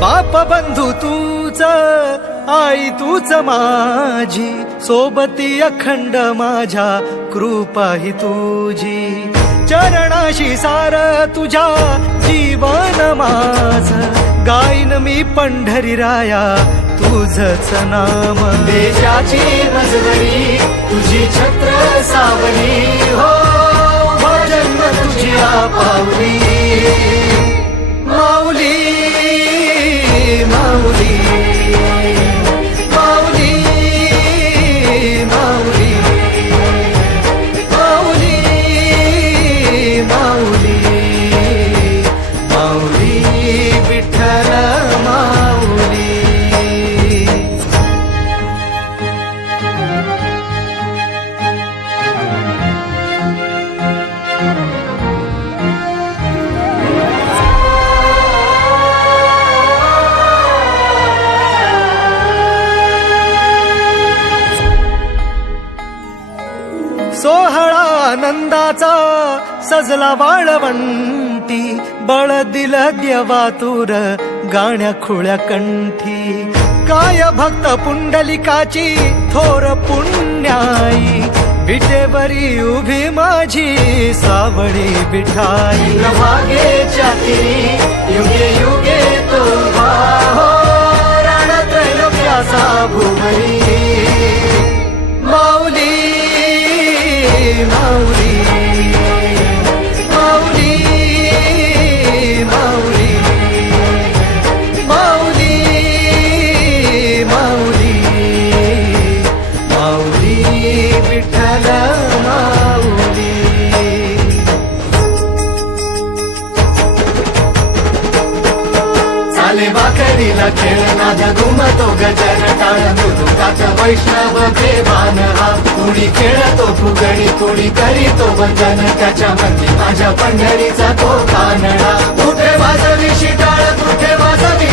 बाप बंधू तूच, आई तूच माझी, सोबती अखंड माझ्या कृपा ही तुझी. चरणाशी सार तुझ्या जीवन माझ, गाईन मी पंढरी राया तुझच नाम. देशाची मजवरी तुझी छत्र सावली हो, जन्म तुझी पावली. माऊली माऊली माऊली माऊली माऊली माऊली माऊली विठ्ठल माऊली. सोहळा आनंदाचा सजला वाळवंटी, बळ दिलं देवातूर गाण्या खुळ्या कंठी. काय भक्त पुंडलिकाची थोर पुण्याई, विटेवरी उभी माझी सावळी विठाई. भागेच्या तिरी युगे युगे तो उभा हो, राण त्रैलोक्याचा भुवरी. माऊली माऊली माऊली माऊली माऊली माऊली माऊली विठ्ठल माऊली. चाले वाकरीला खेळ नाद घुमतो गजर टाळ, मृदुकाचा वैष्णव देवान हा. कुणी खेळतो फुगडी कुणी करीतो वंदन, त्याच्या मंदी माझ्या पंढरीचा तो कानडा. कुठे वाजवी शिटाळ कुठे वाजवी